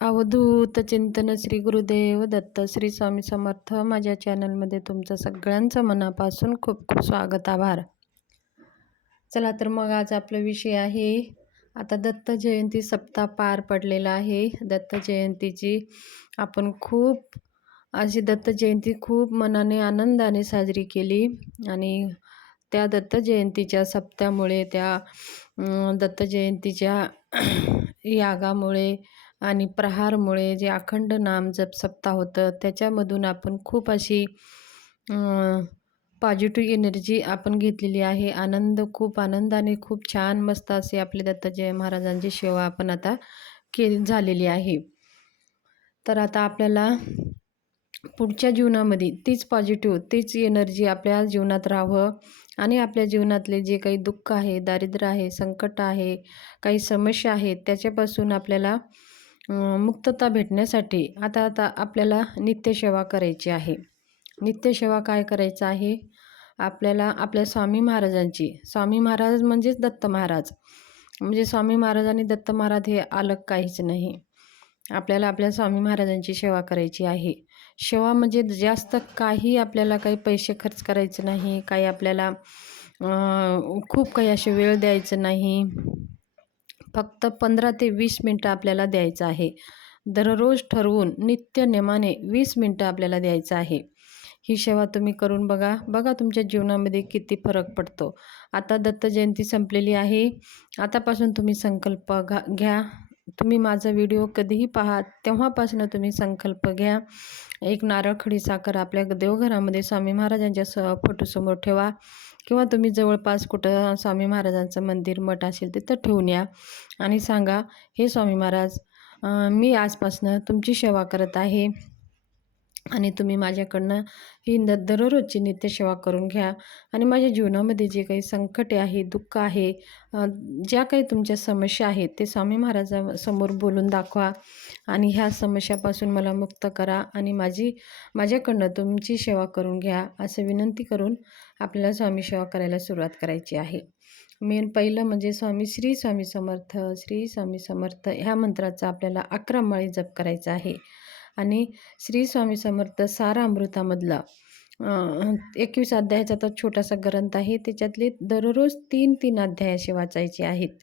अवधूत चिंतन श्री गुरुदेव दत्त श्री स्वामी समर्थ. माझ्या चॅनलमध्ये तुमचं सगळ्यांचं मनापासून खूप खूप स्वागत, आभार. चला तर मग आज आपला विषय आहे, आता दत्त जयंती सप्ताह पार पडलेला आहे. दत्त जयंतीची आपण अशी दत्त जयंती खूप मनाने आनंदाने साजरी केली आणि त्या दत्त जयंतीच्या सप्त्यामुळे त्या दत्त जयंतीच्या यागामुळे आणि प्रहारमुळे जे अखंड नाम जप सप्ताह होतं त्याच्यामधून आपण खूप अशी पॉझिटिव्ह एनर्जी आपण घेतलेली आहे. खूप आनंदाने खूप छान मस्त असे आपले दत्तजय महाराजांची सेवा आपण आता झालेली आहे. तर आता आपल्याला पुढच्या जीवनामध्ये तीच पॉझिटिव्ह तीच एनर्जी आपल्या जीवनात राहावं आणि आपल्या जीवनातले जे काही दुःख आहे, दारिद्र्य आहे, संकट आहे, काही समस्या आहेत त्याच्यापासून आपल्याला मुक्तता भेटण्यासाठी आता आपल्याला नित्यसेवा करायची आहे. नित्यसेवा काय करायचं आहे आपल्याला? आपल्या स्वामी महाराज म्हणजेच दत्त महाराज, म्हणजे स्वामी महाराज आणि दत्त महाराज हे अलग काहीच नाही. आपल्याला आपल्या स्वामी महाराजांची सेवा करायची आहे. सेवा म्हणजे जास्त आपल्याला काही पैसे खर्च करायचे नाही, काही आपल्याला खूप काही असे वेळ द्यायचं नाही. फक्त 15 ते 20 मिनटं आपल्याला द्यायचं आहे. दररोज ठरवून नित्यनेमाने 20 मिनटं आपल्याला द्यायचं आहे. ही सेवा तुम्ही करून बघा तुमच्या जीवनामध्ये किती फरक पडतो. आता दत्त जयंती संपलेली आहे. आतापासून तुम्ही संकल्प घ्या. तुम्ही माझा व्हिडिओ कधीही पहा तेव्हापासून तुम्ही संकल्प घ्या. एक नारळ, खडी साखर आपल्या देवघरामध्ये स्वामी महाराजांच्या फोटोसमोर ठेवा किंवा तुम्ही जवळपास कुठं स्वामी महाराजांचं मंदिर, मठ असेल तिथं ठेवून या आणि सांगा, हे स्वामी महाराज, मी आजपासून तुमची सेवा करत आहे आणि तुम्ही माझ्याकडनं ही दररोजची नित्यसेवा करून घ्या आणि माझ्या जीवनामध्ये जे काही संकटे आहे, दुःख आहे, ज्या काही तुमच्या समस्या आहेत ते स्वामी महाराजांसमोर बोलून दाखवा आणि ह्या समस्यापासून मला मुक्त करा आणि माझ्याकडनं तुमची सेवा करून घ्या, असं विनंती करून आपल्याला स्वामी सेवा करायला सुरुवात करायची आहे. पहिलं म्हणजे श्री स्वामी समर्थ, श्री स्वामी समर्थ ह्या मंत्राचा आपल्याला 11 माळी जप करायचा आहे. आणि श्री स्वामी समर्थ सारामृतामधला 21 अध्यायाचा तर छोटासा ग्रंथ आहे. त्याच्यातले दररोज 3 अध्याय असे वाचायचे आहेत.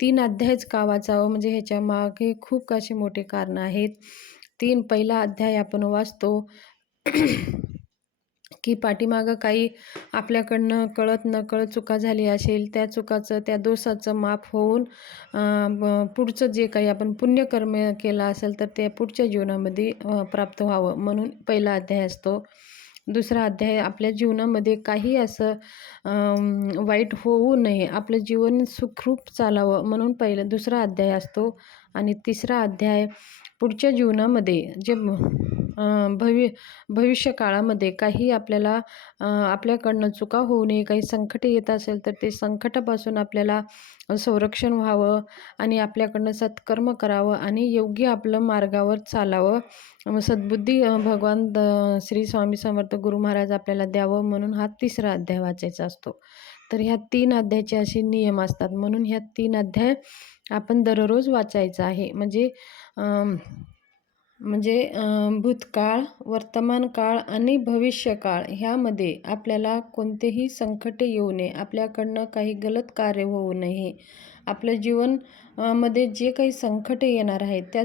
3 अध्यायच का वाचावं म्हणजे ह्याच्या मागे खूप असे मोठे कारण आहेत. पहिला अध्याय आपण वाचतो की पाठीमागं काही आपल्याकडनं कळत नकळत चुका झाली असेल, त्या दोषाचं माफ होऊन पुढचं जे काही आपण पुण्यकर्म केलं असेल तर ते पुढच्या जीवनामध्ये प्राप्त व्हावं म्हणून पहिला अध्याय असतो. दुसरा अध्याय आपल्या जीवनामध्ये काही असं वाईट होऊ नये, आपलं जीवन सुखरूप चालावं म्हणून दुसरा अध्याय असतो. आणि तिसरा अध्याय पुढच्या जीवनामध्ये जे भविष्य काळामध्ये काही आपल्याला आपल्याकडनं चुका होऊ नये, काही संकटे येत असेल तर ते संकटापासून आपल्याला संरक्षण व्हावं आणि आपल्याकडनं सत्कर्म करावं आणि योग्य आपलं मार्गावर चालावं, सद्बुद्धी भगवान श्री स्वामी समर्थ गुरु महाराज आपल्याला द्यावं म्हणून हा तिसरा अध्याय वाचायचा असतो. तर ह्या 3 अध्यायाचे असे नियम असतात म्हणून ह्या 3 अध्याय आपण दररोज वाचायचा आहे. म्हणजे भूतकाळ, वर्तमान काळ आणि भविष्यकाळ ह्यामध्ये आपल्याला कोणतेही संकटे येऊ नये, आपल्याकडनं काही गलत कार्य होऊ नये. आपलं जीवन मध्ये जे काही संकटे येणार आहेत त्या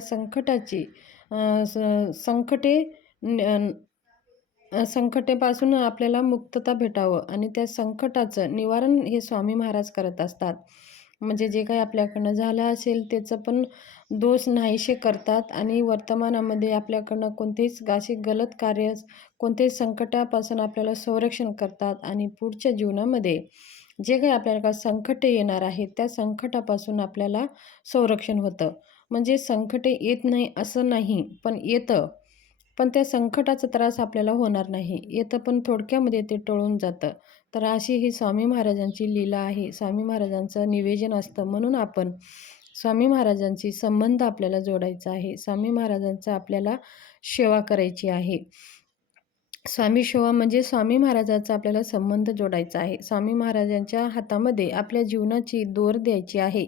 संकटेपासून आपल्याला मुक्तता भेटावं आणि त्या संकटाचं निवारण हे स्वामी महाराज करत असतात. म्हणजे जे काही आपल्याकडनं झालं असेल त्याचं पण दोष नाहीसे करतात आणि वर्तमानामध्ये आपल्याकडनं कोणतेच असे गलत कार्य, कोणतेच संकटापासून आपल्याला संरक्षण करतात आणि पुढच्या जीवनामध्ये जे काही आपल्याला संकटे येणार आहेत त्या संकटापासून आपल्याला संरक्षण होतं. म्हणजे संकटे येत नाही असं नाही, पण येतं, पण त्या संकटाचा त्रास आपल्याला होणार नाही. येतं पण थोडक्यामध्ये ते टळून जातं. तर अशी ही स्वामी महाराजांची लीला आहे, स्वामी महाराजांचं निवेदन असतं. म्हणून आपण स्वामी महाराजांची संबंध आपल्याला जोडायचा आहे, स्वामी महाराजांचा आपल्याला सेवा करायची आहे. स्वामी सेवा म्हणजे स्वामी महाराजांचा आपल्याला संबंध जोडायचा आहे. स्वामी महाराजांच्या हातामध्ये आपल्या जीवनाची दोर द्यायची आहे.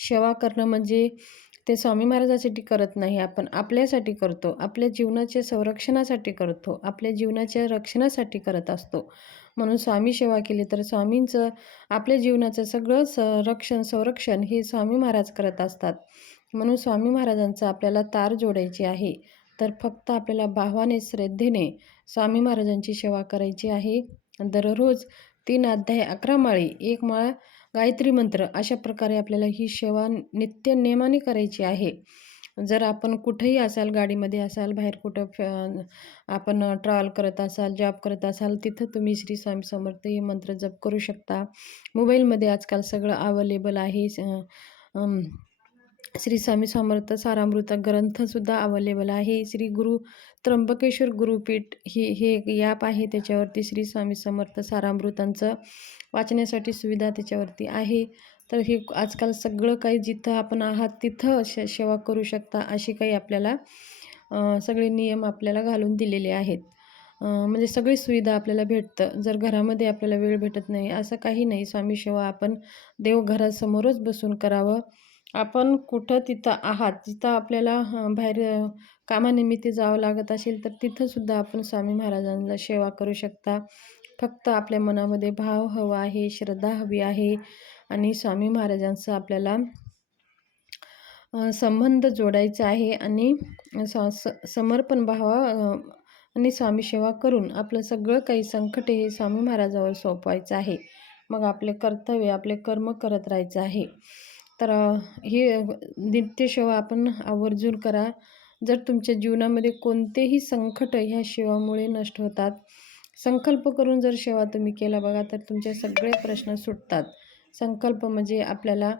सेवा करणं म्हणजे ते स्वामी महाराजांसाठी करत नाही, आपण आपल्यासाठी करतो. आपल्या जीवनाच्या संरक्षणासाठी करतो. आपल्या जीवनाच्या रक्षणासाठी करत असतो. म्हणून स्वामी सेवा केली तर स्वामींचं आपल्या जीवनाचं सगळं संरक्षण हे स्वामी महाराज करत असतात. म्हणून स्वामी महाराजांचं आपल्याला तार जोडायची आहे. तर फक्त आपल्याला भावाने, श्रद्धेने स्वामी महाराजांची सेवा करायची आहे. दररोज 3 अध्याय, 11 माळी, 1 माळ गायत्री मंत्र अशा प्रकारे आपल्याला ही सेवा नित्य नेमाने करायची आहे. जर आपण कुठेही असाल, गाडीमध्ये असाल, बाहेर कुठं आपण ट्रॅव्हल करत असाल, जॉब करत असाल, तिथं तुम्ही श्री स्वामी समर्थ हे मंत्र जप करू शकता. मोबाईलमध्ये आजकाल सगळं अवेलेबल आहे. श्री स्वामी समर्थ सारामृत ग्रंथसुद्धा अवेलेबल आहे. श्री गुरु त्र्यंबकेश्वर गुरुपीठ हे एक ॲप आहे. त्याच्यावरती श्री स्वामी समर्थ सारामृतांचं वाचण्यासाठी सुविधा त्याच्यावरती आहे. तर हे आजकाल सगळं काही जिथं आपण आहात तिथं सेवा करू शकता अशी काही आपल्याला सगळे नियम आपल्याला घालून दिलेले आहेत. म्हणजे सगळी सुविधा आपल्याला भेटतं. जर घरामध्ये आपल्याला वेळ भेटत नाही असं काही नाही. स्वामी सेवा आपण देवघरासमोरच बसून करावं. आपण कुठं तिथं आहात, जिथं आपल्याला बाहेर कामानिमित्त जावं लागत असेल तर तिथंसुद्धा आपण स्वामी महाराजांना सेवा करू शकता. फक्त आपल्या मनामध्ये भाव हवा आहे, श्रद्धा हवी आहे आणि स्वामी महाराजांचं आपल्याला संबंध जोडायचा आहे आणि समर्पण भाव आणि स्वामी सेवा करून आपलं सगळं काही संकट हे स्वामी महाराजावर सोपवायचं आहे. मग आपले कर्तव्य, आपले कर्म करत राहायचं आहे. तर ही नित्यसेवा आपण आवर्जून करा. जर तुमच्या जीवनामध्ये कोणतेही संकट ह्या सेवामुळे नष्ट होतात. संकल्प करून जर सेवा तुम्ही केला बघा तर तुमचे सगळे प्रश्न सुटतात. संकल्प म्हणजे आपल्याला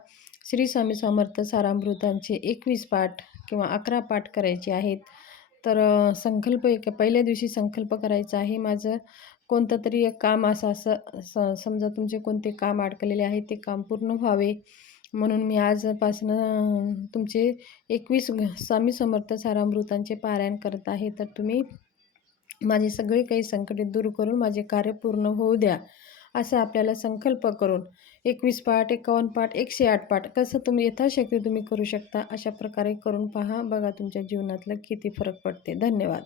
श्री स्वामी समर्थ सारामृतांचे 21 पाठ किंवा 11 पाठ करायचे आहेत. तर संकल्प पहिल्या दिवशी संकल्प करायचा आहे. माझं कोणतं तरी एक काम असं समजा तुमचे कोणते काम अडकलेले आहे ते काम पूर्ण व्हावे म्हणून मी आजपासनं तुमचे 21 स्वामी समर्थ सारामृतांचे पारायण करत आहे. तर तुम्ही माझे सगळे काही संकटे दूर करून माझे कार्य पूर्ण होऊ द्या असं आपल्याला संकल्प करून 21 पाठ, 51 पाठ, 108 पाठ कसं तुम्ही यथाशक्ती तुम्ही करू शकता. अशा प्रकारे करून पहा. बघा तुमच्या जीवनातलं किती फरक पडते. धन्यवाद.